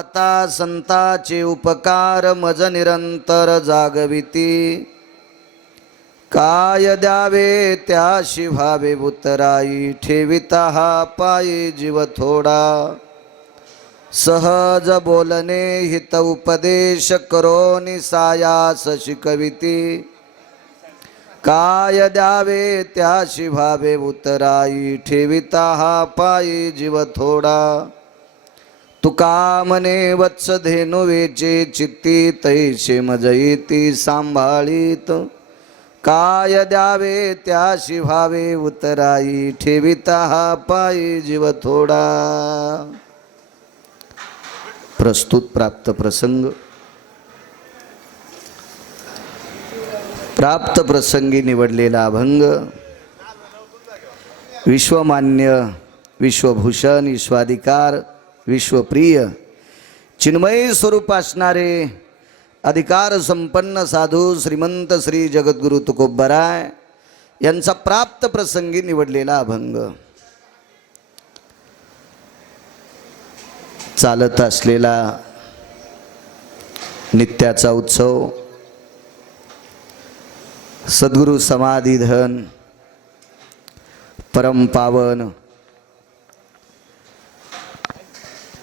आता संताचे उपकार मज निरंतर जागविती. काय द्यावे त्याशी भावे उतराई ठेविता हा पायी जीव थोडा. सहज बोलणे हित उपदेश करो निसायास शिकविती. काय द्यावे त्याशी भावे उतराई ठेविता हा पायी जीव थोडा. तुका म्हणे वत्स धेनुवेचे चित्ती तैसे मजयती सांभाळीत. काय द्यावे त्याशी भावे उतराई ठेविता हा पायी जीव थोडा. प्रस्तुत प्राप्त प्रसंग. प्राप्त प्रसंगी निवडलेला अभंग. विश्वमान्य विश्वभूषण विश्वाधिकार विश्वप्रिय चिन्मयी स्वरूप असणारे अधिकार संपन्न साधू श्रीमंत श्री जगद्गुरु तुकोबराय यांचा प्राप्त प्रसंगी निवडलेला अभंग. चालत असलेला नित्याचा उत्सव सद्गुरु समाधीधन परमपावन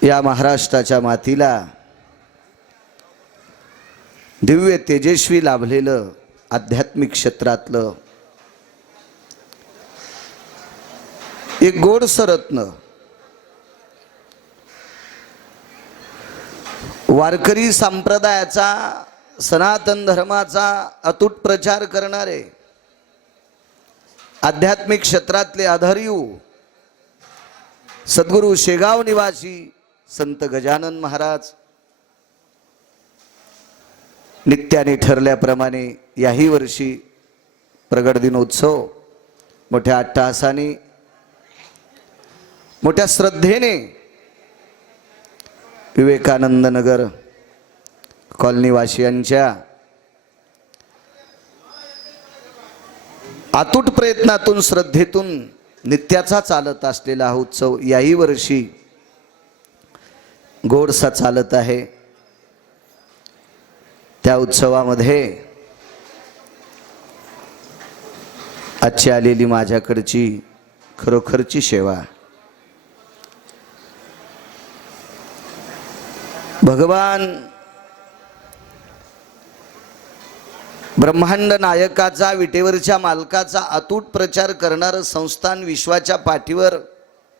या महाराष्ट्राच्या मातीला दिव्य तेजस्वी लाभलेलं आध्यात्मिक क्षेत्रातलं एक गोडसरत्न वारकरी संप्रदायाचा सनातन धर्माचा अतूट प्रचार करणारे आध्यात्मिक क्षेत्रातले आधारीव सद्गुरू शेगाव निवासी संत गजानन महाराज नित्याने ठरल्याप्रमाणे याही वर्षी प्रगट दिनोत्सव मोठ्या अट्टहासाने मोठ्या श्रद्धेने विवेकानंद नगर कॉलनीवासियांच्या आतूट प्रयत्नातून श्रद्धेतून नित्याचा चालत असलेला हा उत्सव याही वर्षी गोडसा चालत आहे. त्या उत्सवामध्ये आजची आलेली माझ्याकडची खरोखरची सेवा. भगवान ब्रह्मांड नायकाचा विटेवरच्या मालकाचा अतूट प्रचार करणारं संस्थान विश्वाच्या पाठीवर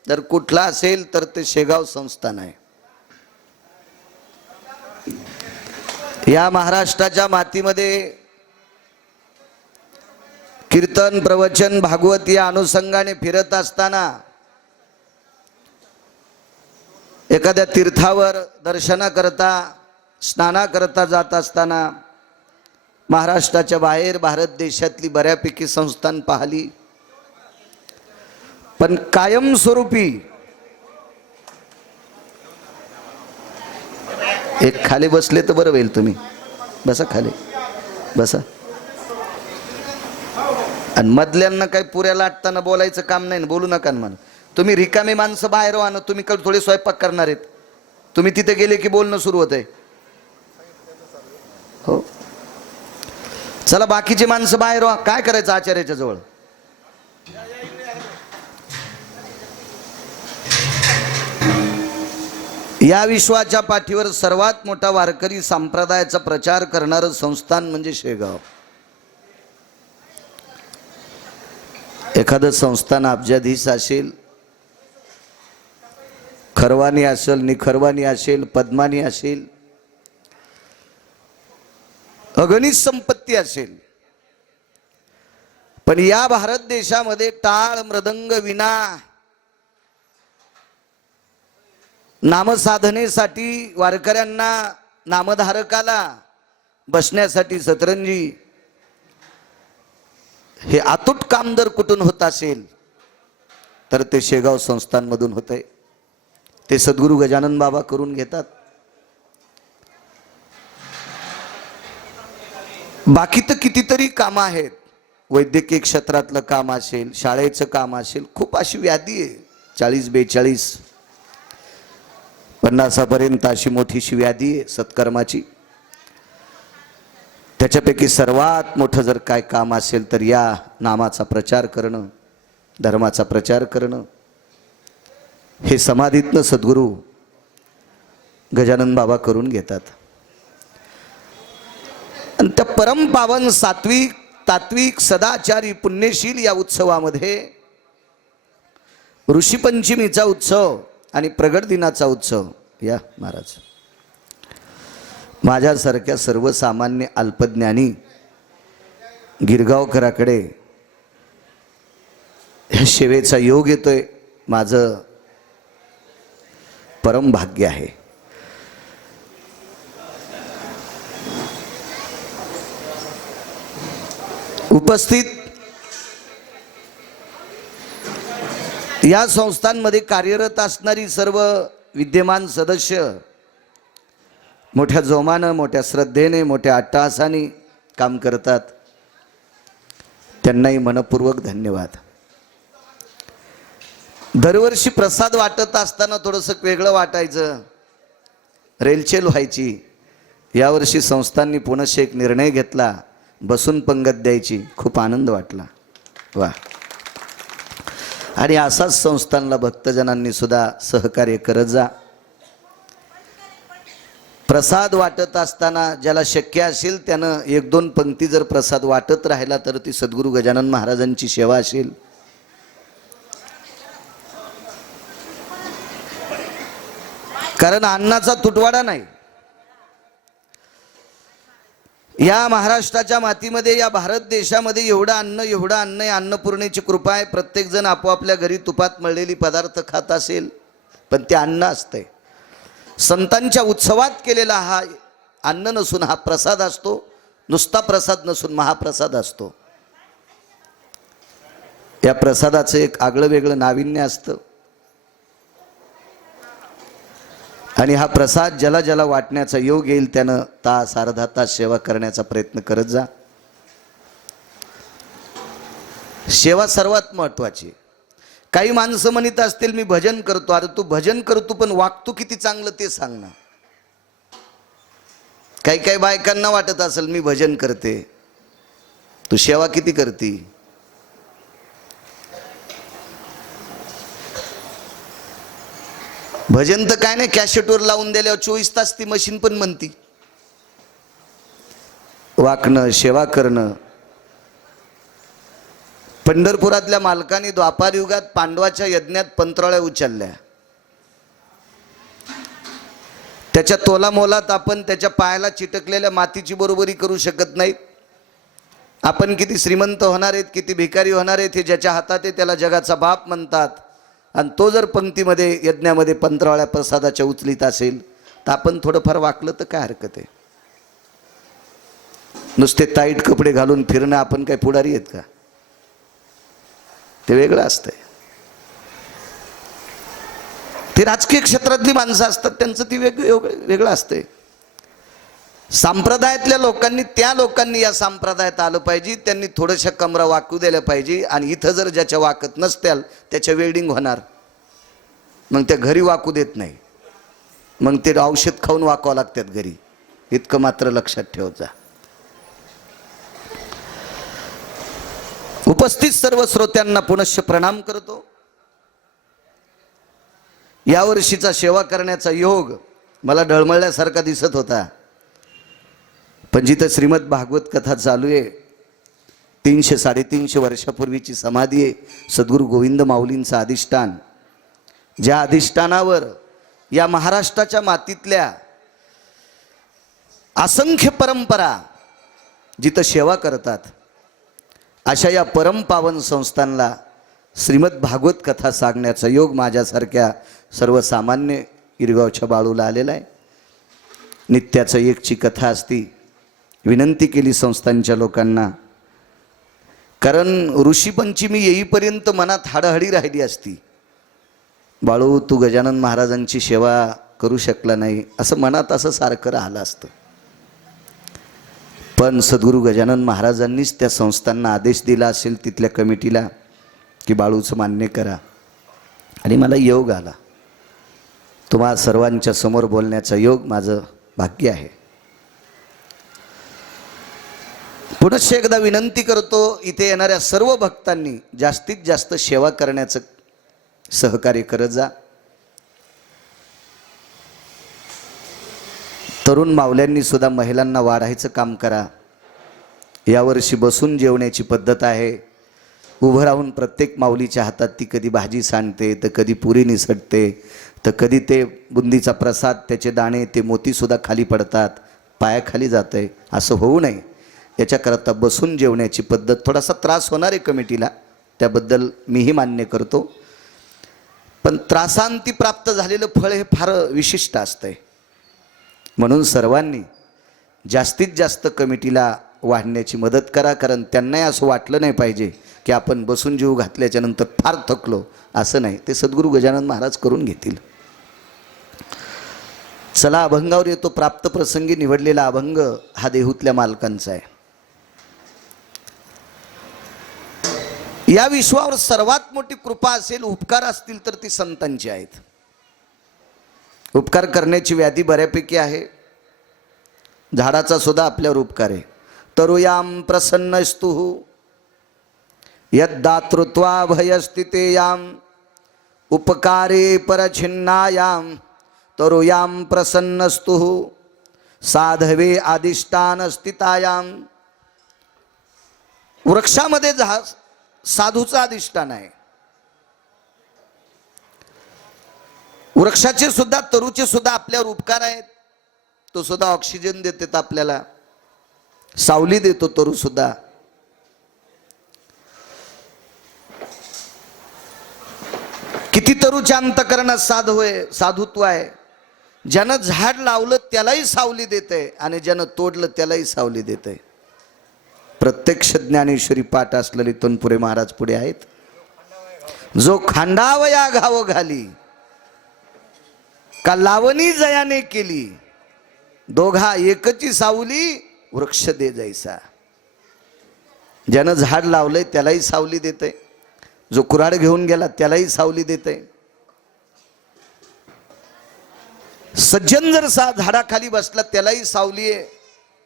जर कुठला असेल तर ते शेगाव संस्थान आहे. या महाराष्ट्राच्या मातीमध्ये कीर्तन प्रवचन भागवत या अनुषंगाने फिरत असताना एखाद्या तीर्थावर दर्शनाकरता स्नानाकरता जात असताना महाराष्ट्राच्या बाहेर भारत देशातली बऱ्यापैकी संस्थान पाहिली. पण कायमस्वरूपी एक खाली बसले तर बरं होईल तुम्ही. बसा खाली. बसा. आणि मधल्यांना काही पुऱ्या लाटताना बोलायचं काम नाही ना, बोलू नका ना मला. तुम्ही रिकामी माणसं बाहेर व्हा ना तुम्ही कल थोडे स्वयंपाक करणार आहेत. तुम्ही तिथे गेले की बोलणं सुरू होत आहे. हो. चला बाकीची माणसं बाहेर व्हा. काय करायचं आचार्याच्या जवळ? या विश्वाच्या पाठीवर सर्वात मोठा वारकरी संप्रदायाचा प्रचार करणारं संस्थान म्हणजे शेगाव. एखादं संस्थान अब्जाधीश असेल खरवानी असेल निखरवानी असेल पद्मानी असेल अगणित संपत्ती असेल पण या भारत देशामध्ये टाळ मृदंग विना नामसाधनेसाठी वारकऱ्यांना नामधारकाला बसण्यासाठी सतरंजी हे अतूट काम जर कुठून होत असेल तर ते शेगाव संस्थांमधून होत आहे ते सद्गुरू गजानन बाबा करून घेतात. बाकी तर कितीतरी कामं आहेत. वैद्यकीय क्षेत्रातलं काम असेल शाळेचं काम असेल खूप अशी व्याधी आहे. चाळीस बेचाळीस पन्नासापर्यंत अशी मोठी व्याधी आहे सत्कर्माची. त्याच्यापैकी सर्वात मोठं जर काय काम असेल तर या नामाचा प्रचार करणं धर्माचा प्रचार करणं. हे समाधीतनं सद्गुरू गजानन बाबा करून घेतात. आणि त्या परमपावन सात्विक तात्विक सदाचारी पुण्यशील या उत्सवामध्ये ऋषीपंचमीचा उत्सव आणि प्रगट दिनाचा उत्सव या महाराज. माझ्यासारख्या सर्वसामान्य अल्पज्ञानी गिरगावकराकडे ह्या सेवेचा योग येतोय माझं परम भाग्य आहे. उपस्थित या संस्थांमध्ये कार्यरत असणारी सर्व विद्यमान सदस्य मोठ्या जोमानं मोठ्या श्रद्धेने मोठ्या अट्टहासाने काम करतात. त्यांनाही मनपूर्वक धन्यवाद. दरवर्षी प्रसाद वाटत असताना थोडंसं वेगळं वाटायचं. रेलचेल व्हायची. यावर्षी संस्थांनी पुनश्च एक निर्णय घेतला. बसून पंगत द्यायची. खूप आनंद वाटला. वा. आणि असाच संस्थांना भक्तजनांनी सुद्धा सहकार्य करत जा. प्रसाद वाटत असताना ज्याला शक्य असेल त्यानं एक दोन पंक्ती जर प्रसाद वाटत राहिला तर ती सद्गुरू गजानन महाराजांची सेवा असेल. कारण अन्नाचा तुटवाडा नाही. या महाराष्ट्राच्या मातीमध्ये या भारत देशामध्ये एवढं अन्न एवढं अन्न आहे अन्नपूर्णेची कृपा आहे. प्रत्येकजण आपोआपल्या घरी तुपात मळलेली पदार्थ खात असेल पण ते अन्न असतंय. संतांच्या उत्सवात केलेला हा अन्न नसून हा प्रसाद असतो नुसता प्रसाद नसून महाप्रसाद असतो. या प्रसादाचं एक आगळं वेगळं नाविन्य असतं. आणि हा प्रसाद ज्याला ज्याला वाटण्याचा योग येईल त्यानं तास अर्धा तास सेवा करण्याचा प्रयत्न करत जा. सेवा सर्वात महत्वाची काही माणसं म्हणत असतील मी भजन करतो. अरे तू भजन करतो पण वागतो किती चांगलं ते सांग ना. काही काही बायकांना वाटत असेल मी भजन करते. तू सेवा किती करती? भजन तर काय नाही कॅशेटवर लावून दिल्यावर चोवीस तास ती मशीन पण म्हणती. वाकणं सेवा करणं. पंढरपुरातल्या मालकाने द्वापार युगात पांडवाच्या यज्ञात पंतराळ्या उचलल्या. त्याच्या तोलामोलात आपण त्याच्या पायाला चिटकलेल्या मातीची बरोबरी करू शकत नाहीत आपण किती श्रीमंत होणार आहेत किती भिकारी होणार आहेत हे ज्याच्या हातात आहे त्याला जगाचा बाप म्हणतात. आणि तो जर पंक्तीमध्ये यज्ञामध्ये पंतरावळ्या प्रसादाच्या उचलीत असेल तर आपण थोडंफार वाकलं तर काय हरकत आहे? नुसते ताईट कपडे घालून फिरणं आपण काय पुढारी आहेत का? ते वेगळं असतंय. ते राजकीय क्षेत्रातली माणसं असतात त्यांचं ती वेग वेगळं असतंय. संप्रदायातल्या लोकांनी त्या लोकांनी या संप्रदायात आलं पाहिजे त्यांनी थोडंशा कमरा वाकू दिल्या पाहिजे आणि इथं जर ज्याच्या वाकत नसत्याल त्याच्या वेल्डिंग होणार. मग त्या घरी वाकू देत नाही. मग ते औषध खाऊन वाकावं लागतात घरी. इतकं मात्र लक्षात ठेवत जा. उपस्थित सर्व श्रोत्यांना पुनश्च प्रणाम करतो. यावर्षीचा सेवा करण्याचा योग मला ढळमळल्यासारखा दिसत होता. पण जिथं श्रीमद भागवत कथा चालू आहे तीनशे साडेतीनशे वर्षापूर्वीची समाधी आहे सद्गुरू गोविंद माऊलींचं अधिष्ठान. ज्या अधिष्ठानावर या महाराष्ट्राच्या मातीतल्या असंख्य परंपरा जिथं सेवा करतात अशा या परमपावन संस्थांना श्रीमद भागवत कथा सांगण्याचा योग माझ्यासारख्या सर्वसामान्य इरगावच्या बाळूला आलेला आहे. नित्याचं एकची कथा असती विनंती केली संस्थांच्या लोकांना. कारण ऋषीपंचमी येईपर्यंत मनात हाडहडी राहिली असती. बाळू तू गजानन महाराजांची सेवा करू शकला नाही असं मनात असं सारखं राहिलं असतं. पण सद्गुरू गजानन महाराजांनीच त्या संस्थांना आदेश दिला असेल तिथल्या कमिटीला की बाळूचं मान्य करा. आणि मला योग आला. तुम्हा सर्वांच्या समोर बोलण्याचा योग माझं भाग्य आहे. पुनश्च एकदा विनंती करतो इथे येणाऱ्या सर्व भक्तांनी जास्तीत जास्त सेवा करण्याचं सहकार्य करत जा. तरुण मावल्यांनी सुद्धा महिलांना वाढायचं काम करा. यावर्षी बसून जेवण्याची पद्धत आहे. उभं राहून प्रत्येक माऊलीच्या हातात ती कधी भाजी सांडते तर कधी पुरी निसटते तर कधी ते बुंदीचा प्रसाद त्याचे दाणे ते मोतीसुद्धा खाली पडतात पायाखाली जातं आहे असं होऊ नये. याच्याकरता बसून जेवण्याची पद्धत थोडासा त्रास होणार आहे कमिटीला. त्याबद्दल मीही मान्य करतो. पण त्रासांती प्राप्त झालेलं फळ हे फार विशिष्ट असतं आहे म्हणून सर्वांनी जास्तीत जास्त कमिटीला वाढण्याची मदत करा कारण त्यांनाही असं वाटलं नाही पाहिजे की आपण बसून जीव घातल्याच्या नंतर फार थकलो. असं नाही. ते सद्गुरू गजानन महाराज करून घेतील. चला अभंगावर येतो. प्राप्त प्रसंगी निवडलेला अभंग हा देहूतल्या मालकांचा आहे. या विश्वावर सर्वात मोठी कृपा असेल उपकार असतील तर ती संतांची आहेत. उपकार करण्याची व्याधी बऱ्यापैकी आहे. झाडाचा सुद्धा आपल्यावर उपकार आहे. तरुयाम प्रसन्नस्तु। यद्दातृत्वाभयस्थिते याम उपकारे परछिन्नायाम। तरुयाम प्रसन्नस्तु। साधवे आदिष्टान स्थितायाम वृक्षामध्ये झा साधूचं अधिष्ठान आहे. वृक्षाचे सुद्धा तरुचे सुद्धा आपल्यावर उपकार आहेत. तो सुद्धा ऑक्सिजन देतात आपल्याला. सावली देतो तरू सुद्धा. किती तरुच्या अंतकरणात साधू आहे साधुत्व आहे. ज्यानं झाड लावलं त्यालाही सावली देते आणि ज्यानं तोडलं त्यालाही सावली देते प्रत्यक्ष ज्ञानेश्वरी पाठ असलेले तनपुरे महाराज पुढे आहेत. जो खांडावया घाव घाली का लावणी जयाने केली दोघा एकची सावली वृक्ष दे जायचा. ज्यानं झाड लावलंय त्यालाही सावली देते जो कुऱ्हाड घेऊन गेला त्यालाही सावली देते सज्जन जर सा झाडाखाली बसला त्यालाही सावली आहे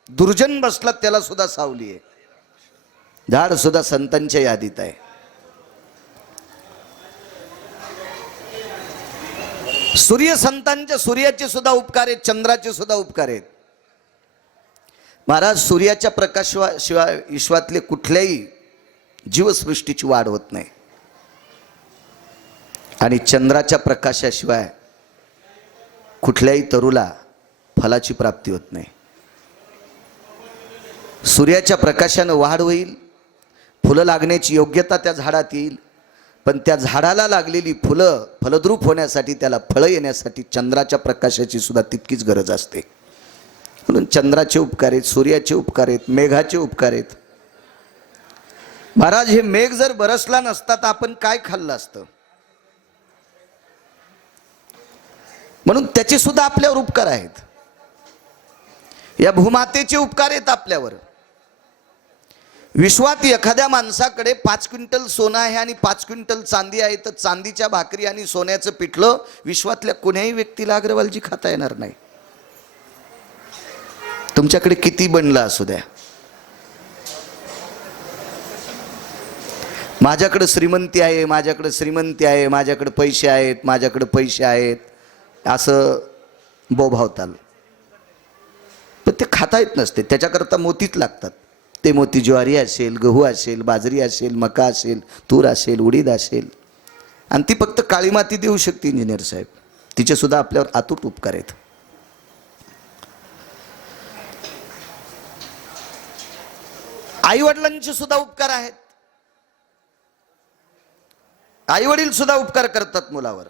दुर्जन बसला त्याला सुद्धा सावली आहे झाड सुद्धा संतांच्या यादीत आहे. सूर्य संतांच्या सूर्याचे सुद्धा उपकार आहेत चंद्राचे सुद्धा उपकार आहेत. महाराज सूर्याच्या प्रकाशवा शिवाय विश्वातले कुठल्याही जीवसृष्टीची वाढ होत नाही. आणि चंद्राच्या प्रकाशाशिवाय कुठल्याही तरुला फलाची प्राप्ती होत नाही. सूर्याच्या प्रकाशानं वाढ होईल फुलं लागण्याची योग्यता त्या झाडात येईल. पण त्या झाडाला लागलेली फुलं फलद्रूप होण्यासाठी त्याला फळं येण्यासाठी चंद्राच्या प्रकाशाची सुद्धा तितकीच गरज असते. म्हणून चंद्राचे उपकार आहेत सूर्याचे उपकार आहेत मेघाचे उपकार आहेत. महाराज हे मेघ जर बरसला नसता तर आपण काय खाल्लं असतं? म्हणून त्याचे सुद्धा आपल्यावर उपकार आहेत. या भूमातेचे उपकार आहेत आपल्यावर. विश्वात एखाद्या माणसाकडे पाच क्विंटल सोनं आहे आणि पाच क्विंटल चांदी आहे तर चांदीच्या भाकरी आणि सोन्याचं पिठलं विश्वातल्या कोण्याही व्यक्तीला अग्रवालजी खाता येणार नाही. तुमच्याकडे किती बनलं असू द्या? माझ्याकडे श्रीमंती आहे माझ्याकडे श्रीमंती आहे माझ्याकडे पैसे आहेत माझ्याकडे पैसे आहेत असं बोभावताल. पण ते खाता येत नसते त्याच्याकरता मोतीच लागतात. ते मोती ज्वारी असेल गहू असेल बाजरी असेल मका असेल तूर असेल उडीद असेल. आणि ती फक्त काळी माती देऊ शकते इंजिनियर साहेब. तिचेसुद्धा आपल्यावर आतूट उपकार आहेत. आईवडिलांचे सुद्धा उपकार आहेत. आई वडील सुद्धा उपकार करतात मुलावर.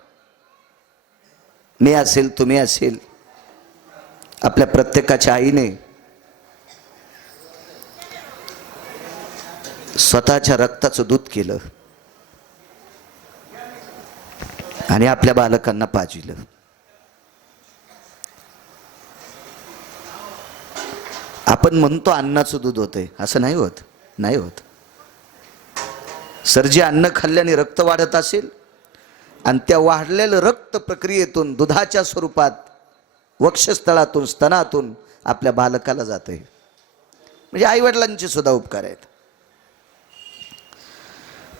मी असेल तुम्ही असेल. आपल्या प्रत्येकाच्या आईने स्वतःच्या रक्ताचं दूध केलं. आणि आपल्या बालकांना पाजिलं. आपण म्हणतो अन्नाचं दूध होतंय. असं नाही होत. नाही होत. सर जे अन्न खाल्ल्याने रक्त वाढत असेल आणि त्या वाढलेलं रक्त प्रक्रियेतून दुधाच्या स्वरूपात वक्षस्थळातून स्तनातून आपल्या बालकाला जात आहे म्हणजे आईवडिलांचे सुद्धा उपकार आहेत.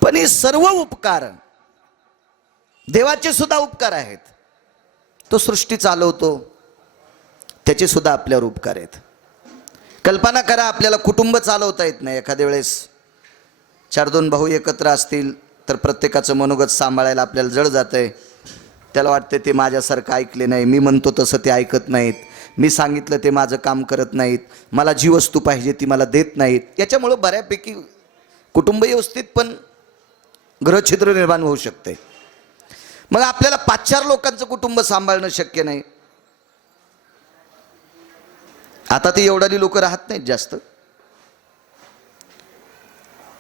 पण हे सर्व उपकार देवाचे सुद्धा उपकार आहेत. तो सृष्टी चालवतो त्याचे सुद्धा आपल्यावर उपकार आहेत. कल्पना करा आपल्याला कुटुंब चालवता येत नाही. एखाद्या वेळेस चार दोन भाऊ एकत्र असतील तर प्रत्येकाचं मनोगत सांभाळायला आपल्याला जड जातं आहे त्याला वाटतं ते माझ्यासारखं ऐकले नाही. मी म्हणतो तसं ते ऐकत नाहीत. मी सांगितलं ते माझं काम करत नाहीत. मला जी वस्तू पाहिजे ती मला देत नाहीत. याच्यामुळं बऱ्यापैकी कुटुंब व्यवस्थित पण ग्रहछिद्र निर्माण होऊ शकते. मग आपल्याला पाच चार लोकांचं कुटुंब सांभाळणं शक्य नाही. आता ते एवढाली लोक राहत नाहीत जास्त.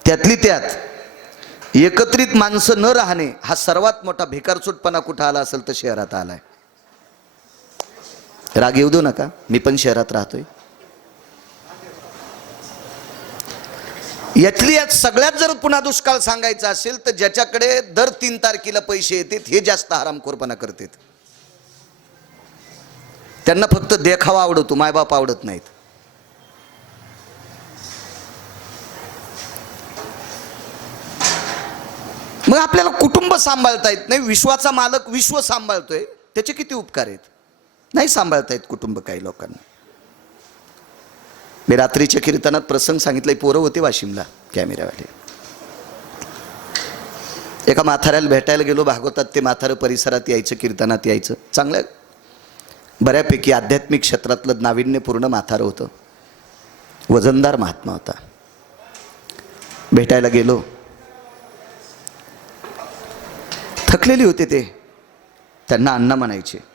त्यातली त्यात एकत्रित माणसं न राहणे हा सर्वात मोठा भिकारचूटपणा कुठं आला असेल तर शहरात आलाय. राग येऊ देऊ नका मी पण शहरात राहतोय. यातली यात सगळ्यात जर पुन्हा दुष्काळ सांगायचा असेल तर ज्याच्याकडे दर तीन तारखेला पैसे येतात हे जास्त हरामखोरपणा करतात. त्यांना फक्त देखावा आवडतो मायबाप आवडत नाहीत. मग आपल्याला कुटुंब सांभाळता येत नाही विश्वाचा मालक विश्व सांभाळतोय त्याचे किती उपकार आहेत? नाही सांभाळता येत कुटुंब काही लोकांना. मी रात्रीच्या कीर्तनात प्रसंग सांगितलंय पोरं होते वाशिमला कॅमेऱ्यावाले. एका माथाऱ्याला भेटायला गेलो भागवतात ते माथारं परिसरात यायचं कीर्तनात यायचं. चांगलं बऱ्यापैकी आध्यात्मिक क्षेत्रातलं नाविन्यपूर्ण माथारं होतं. वजनदार महात्मा होता. भेटायला गेलो. थकलेली होते ते. त्यांना अण्णा म्हणायचे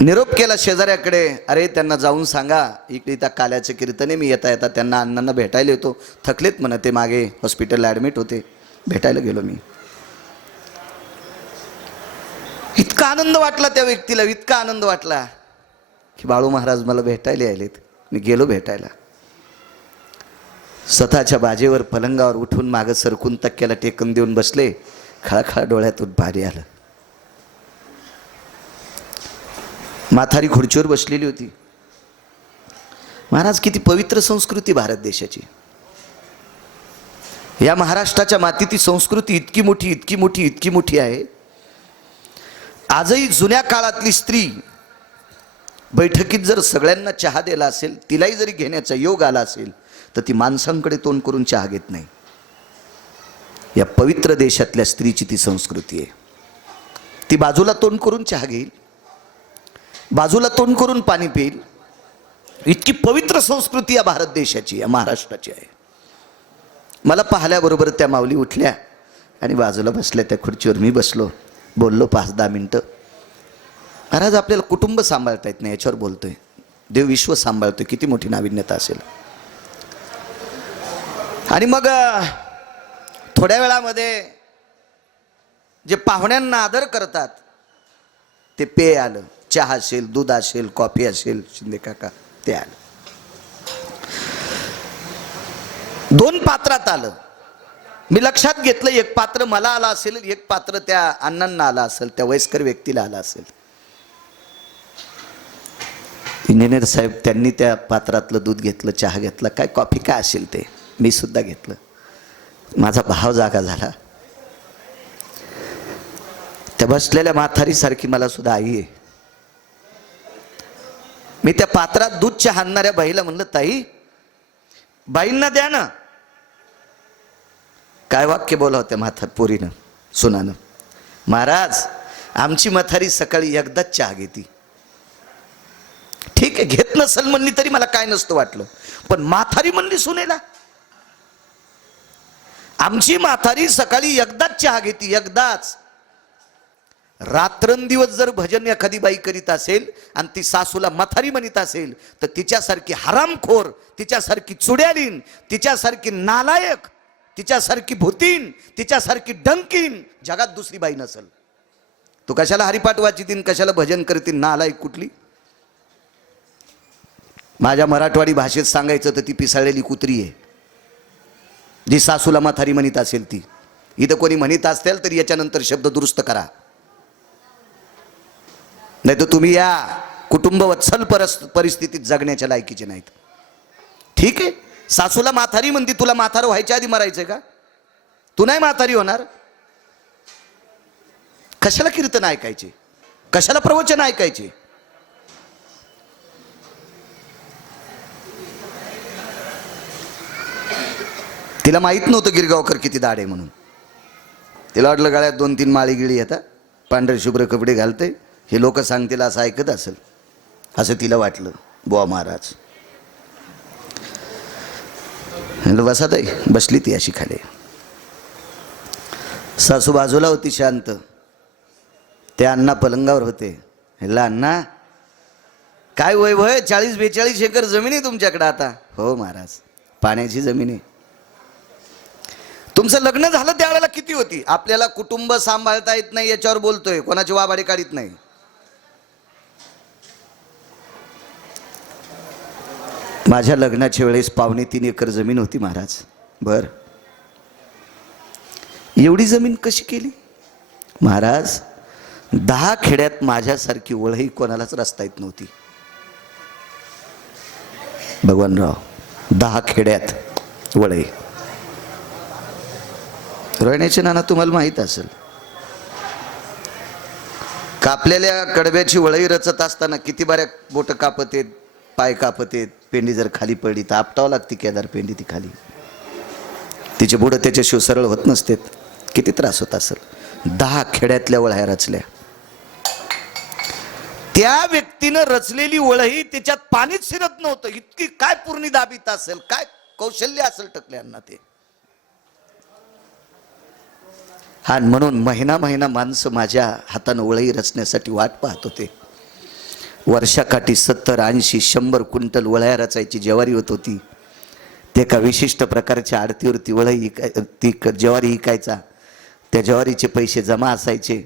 निरोप केला शेजाऱ्याकडे. अरे त्यांना जाऊन सांगा. इकडे त्या काल्याचे कीर्तने मी येता येता त्यांना अण्णांना भेटायला येतो. थकलेत म्हणा ते मागे. हॉस्पिटलला ॲडमिट होते. भेटायला गेलो मी. इतका आनंद वाटला त्या व्यक्तीला इतका आनंद वाटला. की बाळू महाराज मला भेटायला यायलेत. मी गेलो भेटायला. स्वतःच्या बाजेवर पलंगावर उठून मागं सरकून तक्क्याला टेकून देऊन बसले. खळाखळा डोळ्यातून भारी आलं. माथारी खुर्चीवर बसलेली होती. महाराज किती पवित्र संस्कृती भारत देशाची. या महाराष्ट्राच्या मातीची संस्कृती इतकी मोठी इतकी मोठी इतकी मोठी आहे. आजही जुन्या काळातली स्त्री बैठकीत जर सगळ्यांना चहा दिला असेल तिलाही जरी घेण्याचा योग आला असेल तर ती माणसांकडे तोंड करून चहा घेत नाही. या पवित्र देशातल्या स्त्रीची ती संस्कृती आहे. ती बाजूला तोंड करून चहा घेईल. बाजूला तोंड करून पाणी पिईल. इतकी पवित्र संस्कृती या भारत देशाची या महाराष्ट्राची आहे. मला पाहिल्याबरोबर त्या माऊली उठल्या आणि बाजूला बसल्या त्या खुर्चीवर मी बसलो. बोललो पाच दहा मिनटं. महाराज आपल्याला कुटुंब सांभाळता येत नाही याच्यावर बोलतोय. देव विश्व सांभाळतोय किती मोठी नाविन्यता असेल. आणि मग थोड्या वेळामध्ये जे पाहुण्यांना आदर करतात ते पेय आलं. चहा असेल दूध असेल कॉफी असेल शिंदे काका ते आलं. दोन पात्रात आलं. मी लक्षात घेतलं एक पात्र मला आलं असेल एक पात्र त्या अण्णांना आलं असेल त्या वयस्कर व्यक्तीला आलं असेल. इंजिनियर साहेब त्यांनी त्या पात्रातलं दूध घेतलं चहा घेतला. काय कॉफी काय असेल ते? मी सुद्धा घेतलं. माझा भाव जागा झाला. त्या बसलेल्या म्हातारीसारखी मला सुद्धा आई आहे. मी त्या पात्रात दूध चहा आणणाऱ्या बाईला म्हणलं ताई बाईंना द्या ना. काय वाक्य बोला होत्या माथा पोरीनं सुनानं. महाराज आमची मथारी सकाळी एकदाच चहा घेती. ठीक आहे घेत नसल म्हणली तरी मला काय नसतं वाटलं पण माथारी म्हणली सुनेला. आमची माथारी सकाळी एकदाच चहा घेती एकदाच. रात्रंदिवस जर भजन एखादी बाई करीत असेल आणि ती सासूला मथारी म्हणत असेल तर तिच्यासारखी हरामखोर तिच्यासारखी चुड्यालीन तिच्यासारखी नालायक तिच्यासारखी भूतीन तिच्यासारखी डंकीन जगात दुसरी बाई नसल. तू कशाला हरिपाठ वाचितीन कशाला भजन करतील नालायक कुठली? माझ्या मराठवाडी भाषेत सांगायचं तर ती पिसाळलेली कुत्री आहे. जी सासूला मथारी म्हणत असेल ती. इथं कोणी म्हणत असेल तर याच्यानंतर शब्द दुरुस्त करा. नाही तर तुम्ही या कुटुंबवत्सल परस परिस्थितीत जगण्याच्या लायकीचे नाहीत. ठीक आहे? सासूला माथारी म्हणते तुला माथार व्हायच्या आधी मरायचंय का? तू नाही माथारी होणार. कशाला कीर्तन ऐकायचे? कशाला प्रवचन ऐकायचे? तिला माहीत नव्हतं गिरगावकर किती दाड आहे म्हणून. तिला वाटलं गळ्यात दोन तीन माळी गिळी येतात पांढरे शुभ्र कपडे घालते हे लोक सांगतील असं ऐकत असेल. असं तिला वाटलं बुवा महाराज. बसत आहे ताई बसली ती अशी खाली. सासू बाजूला होती शांत. ते अण्णा पलंगावर होते. म्हणलं अण्णा काय वय वय चाळीस बेचाळीस एकर जमीन आहे तुमच्याकडं आता? हो महाराज पाण्याची जमीन आहे. तुमचं लग्न झालं त्यावेळेला किती होती? आपल्याला कुटुंब सांभाळता येत नाही याच्यावर बोलतोय. कोणाची वाबाडी काढीत नाही. माझ्या लग्नाच्या वेळेस पावणे तीन एकर जमीन होती महाराज. बर. एवढी जमीन कशी केली? महाराज दहा खेड्यात माझ्यासारखी ओळही कोणालाच रस्ता येत नव्हती. भगवानराव दहा खेड्यात वळई रोहिण्याचे नाना तुम्हाला माहीत असेल. कापलेल्या कडब्याची वळई रचत असताना किती बऱ्या बोट कापत आहेत? पाय कापत आहेत पेंडी जर खाली पडली तर आपटावं लागते केदार पेंडी ती खाली. तिचे बुडं त्याच्याशिवाय सरळ होत नसतेत. किती त्रास होत असेल? दहा खेड्यातल्या वळ्या रचल्या. त्या व्यक्तीनं रचलेली वळही त्याच्यात पाणीच शिरत नव्हतं. इतकी काय पूर्णी दाबीत असेल? काय कौशल्य असेल टकल्यांना ते? हा आणि म्हणून महिना महिना माणसं माझ्या हातानं वळही रचण्यासाठी वाट पाहत होते. वर्षाकाठी सत्तर ऐंशी शंभर क्विंटल वळ्या रचायची ज्वारी होत होती. ते एका विशिष्ट प्रकारच्या आडतीवरती वळई इकाय ती क- ज्वारी इकायचा. त्या ज्वारीचे पैसे जमा असायचे.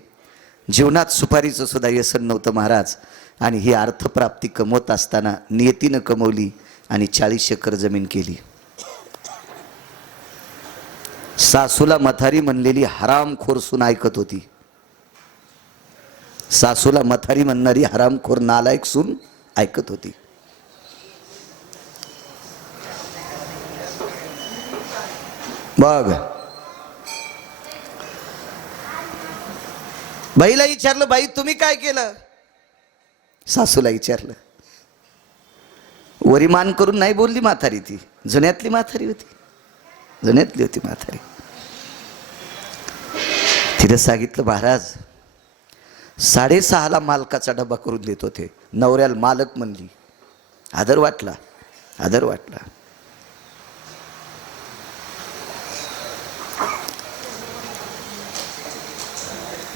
जीवनात सुपारीचं सुद्धा व्यसन नव्हतं महाराज. आणि ही अर्थप्राप्ती कमवत असताना नियतीनं कमवली आणि चाळीस एकर जमीन केली. सासूला मथारी म्हणलेली हरामखोर सून ऐकत होती. सासूला मथारी म्हणणारी हरामखोर नालायक सून ऐकत होती. बघ. बाईला विचारलं बाई तुम्ही काय केलं? सासूला विचारलं. वरिमान करून नाही बोलली माथारी ती. जुन्यातली माथारी होती. जुन्यातली होती माथारी तिने सांगितलं महाराज साडेसहाला मालकाचा डबा करून देत होते. नवऱ्याला मालक म्हणली आदर वाटला आदर वाटला.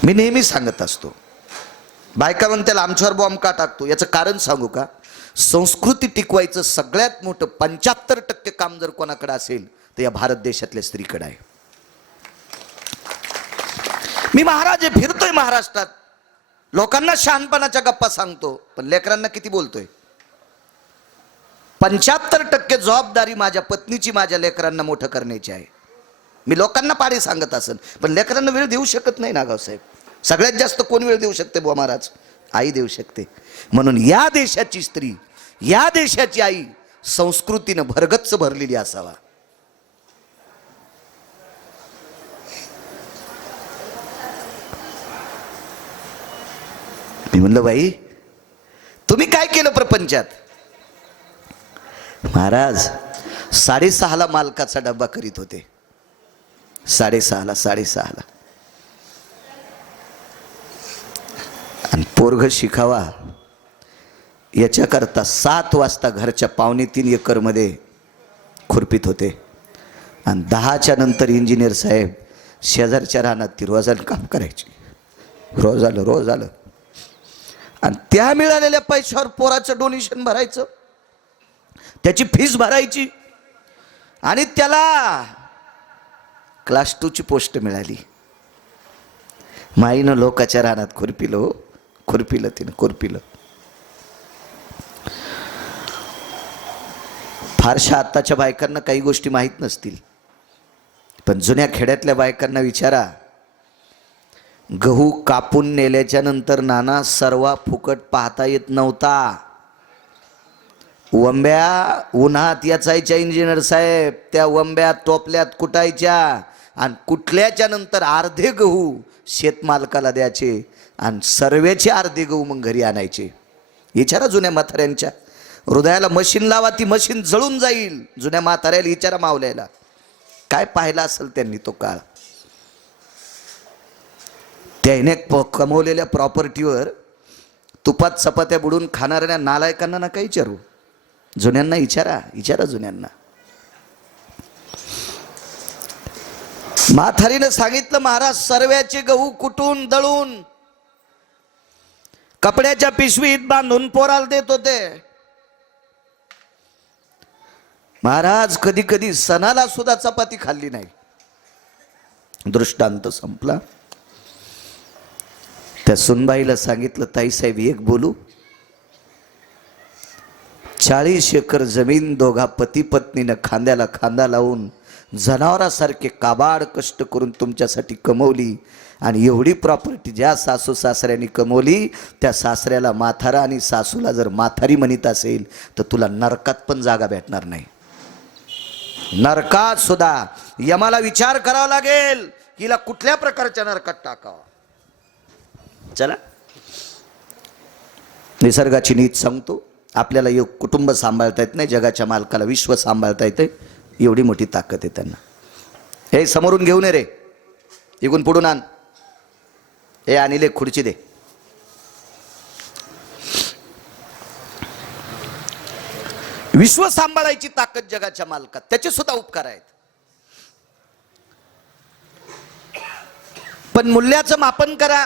मी नेहमी सांगत असतो बायका म्हणत्याला आमच्यावर बॉम्ब का टाकतो? याचं कारण सांगू का? संस्कृती टिकवायचं सगळ्यात मोठं पंच्याहत्तर टक्के काम जर कोणाकडे असेल तर या भारत देशातल्या स्त्रीकडे आहे. मी महाराज आहे फिरतोय महाराष्ट्रात. लोकांना शहाणपणाच्या गप्पा सांगतो पण लेकरांना किती बोलतोय? पंच्याहत्तर टक्के जबाबदारी माझ्या पत्नीची माझ्या लेकरांना मोठं करण्याची आहे. मी लोकांना पाडी सांगत असेल पण लेकरांना वेळ देऊ शकत नाही नागावसाहेब सगळ्यात जास्त कोण वेळ देऊ शकते बुवा महाराज? आई देऊ शकते. म्हणून या देशाची स्त्री या देशाची आई संस्कृतीनं भरगच्च भरलेली असावा. मी म्हणलं बाई तुम्ही काय केलं प्रपंचात? महाराज साडेसहाला मालकाचा डब्बा करीत होते. साडेसहाला साडेसहाला. आणि पोरग शिकावा याच्याकरता सात वाजता घरच्या पावणे तीन एकरमध्ये खुरपीत होते. आणि दहाच्या नंतर इंजिनियर साहेब शेजारच्या रानात ती रोजानं काम करायची. रोज आलं रोज आलं. आणि त्या मिळालेल्या पैशावर पोराचं डोनेशन भरायचं. त्याची फीस भरायची. आणि त्याला क्लास टूची पोस्ट मिळाली. माईनं लोकाच्या रानात खुरपिलं खुरपिलं तिनं खुरपिलं. फारशा आत्ताच्या बायकांना काही गोष्टी माहीत नसतील. पण जुन्या खेड्यातल्या बायकांना विचारा. गहू कापून नेल्याच्या नंतर नाना सर्वा फुकट पाहता येत नव्हता. वंब्या उन्हात याचायच्या इंजिनियर साहेब त्या वंब्या टोपल्यात कुटायच्या आणि कुठल्याच्या नंतर अर्धे गहू शेतमालकाला द्यायचे आणि सर्वेचे अर्धे गहू मग घरी आणायचे. विचारा जुन्या म्हाताऱ्यांच्या. हृदयाला मशीन लावा ती मशीन जळून जाईल. जुन्या म्हाताऱ्याला विचारा मावल्याला. काय पाहिला असेल त्यांनी तो काळ? त्याने प कमवलेल्या प्रॉपर्टीवर तुपात चपात्या बुडून खाणाऱ्या नालायकांना नका विचारू. जुन्यांना विचारा विचारा जुन्यांना. माथारीनं सांगितलं महाराज सर्व्याचे गहू कुटून दळून कपड्याच्या पिशवीत बांधून पोराला देत होते. महाराज कधी कधी सणाला सुद्धा चपाती खाल्ली नाही. दृष्टांत संपला. त्या सुनबाईला सांगितलं ताईसाहेब एक बोलू? चाळीस एकर जमीन दोघा पती पत्नीनं खांद्याला खांदा लावून जनावरासारखे काबाड कष्ट करून तुमच्यासाठी कमवली आणि एवढी प्रॉपर्टी ज्या सासू सासऱ्यांनी कमवली त्या सासऱ्याला माथारा आणि सासूला जर माथारी म्हणत असेल तर तुला नरकात पण जागा भेटणार नाही. नरकात सुद्धा. यमाला विचार करावा लागेल हिला कुठल्या प्रकारच्या नरकात टाकावा? चला. निसर्गाची नीत सांगतो. आपल्याला योग कुटुंब सांभाळता येत नाही जगाच्या मालकाला विश्व सांभाळता येते. एवढी मोठी ताकद आहे त्यांना. हे समोरून घेऊन ये रे. इकून पुढून आण. हे आणले खुर्ची दे. विश्व सांभाळायची ताकद जगाच्या मालकात. त्याचे सुद्धा उपकार आहेत. पण मूल्याचं मापन करा.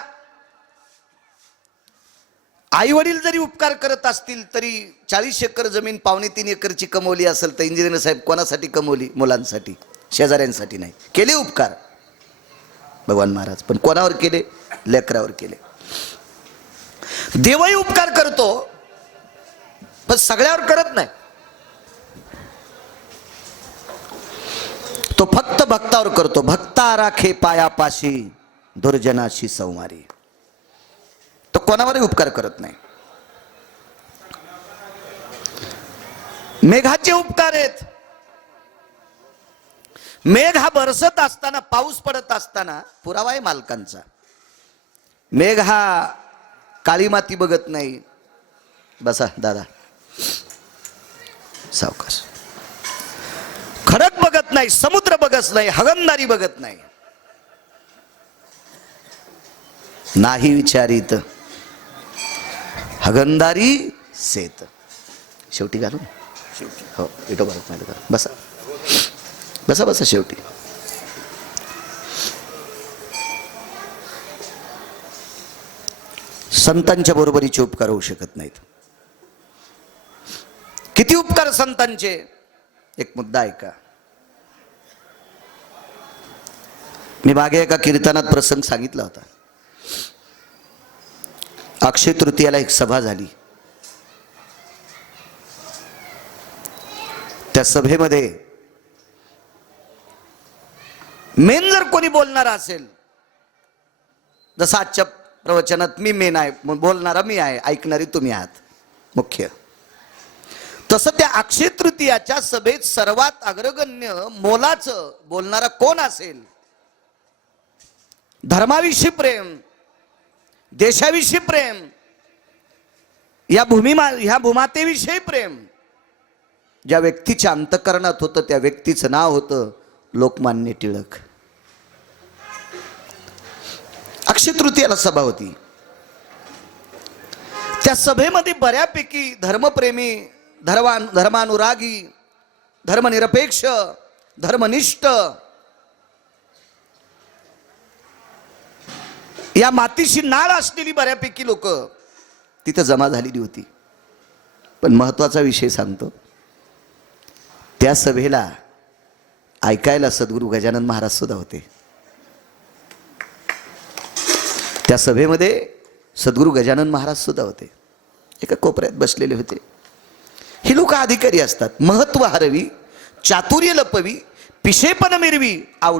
आई वडील जरी उपकार करत असतील तरी चाळीस एकर जमीन पावणे तीन एकरची कमवली असेल तर इंजिनियर साहेब कोणासाठी कमवली? मुलांसाठी शेजाऱ्यांसाठी नाही. केले उपकार? भगवान महाराज पण कोणावर केले? लेकरावर केले. देवही उपकार करतो पण सगळ्यावर करत नाही. तो फक्त भक्तावर करतो. भक्ता राखे पायापाशी दुर्जनाशी संवारी. कोणावरही उपकार करत नाही. मेघाचे उपकार आहेत. मेघ हा बरसत असताना पाऊस पडत असताना पुरावा आहे मालकांचा. मेघ हा काळी माती बघत नाही. बसा दादा. सावकाश खडक बघत नाही समुद्र बघत नाही हगमदारी बघत नाही. नाही विचारित. हगंदारी सेत. शेवटी घालू? ना? हो इटो भारत नाही करा बसा. बसा बसा शेवटी. संतांच्या बरोबरीचे उपकार होऊ शकत नाहीत. किती उपकार संतांचे? एक मुद्दा ऐका. मी मागे एका कीर्तनात प्रसंग सांगितला होता. अक्षय तृतीयाला एक सभा झाली. त्या सभेमध्ये मेन जर कोणी बोलणार असेल जसं आजच्या प्रवचनात मी मेन आहे मग बोलणारा मी आहे ऐकणारी तुम्ही आहात मुख्य. तसं त्या अक्षय तृतीयाच्या सभेत सर्वात अग्रगण्य मोलाचं बोलणारा कोण असेल? धर्माविषयी प्रेम देशाविषयी प्रेम. या भूमिमा ह्या भूमातेविषयी प्रेम. ज्या व्यक्तीच्या अंतकरणात होतं त्या व्यक्तीचं नाव होतं लोकमान्य टिळक. अक्षय तृतीयाला सभा होती. त्या सभेमध्ये बऱ्यापैकी धर्मप्रेमी धर्मान धर्मानुरागी धर्मनिरपेक्ष धर्मनिष्ठ या मातीशी नाळ असलेली बऱ्यापैकी लोक तिथं जमा झालेली होती. पण महत्त्वाचा विषय सांगतो. त्या सभेला ऐकायला सद्गुरू गजानन महाराज सुद्धा होते. त्या सभेमध्ये सद्गुरू गजानन महाराज सुद्धा होते. एका कोपऱ्यात बसलेले होते. ही लोक अधिकारी असतात. महत्त्व हरवी चातुर्य लपवी पिशेपण मिरवी आवड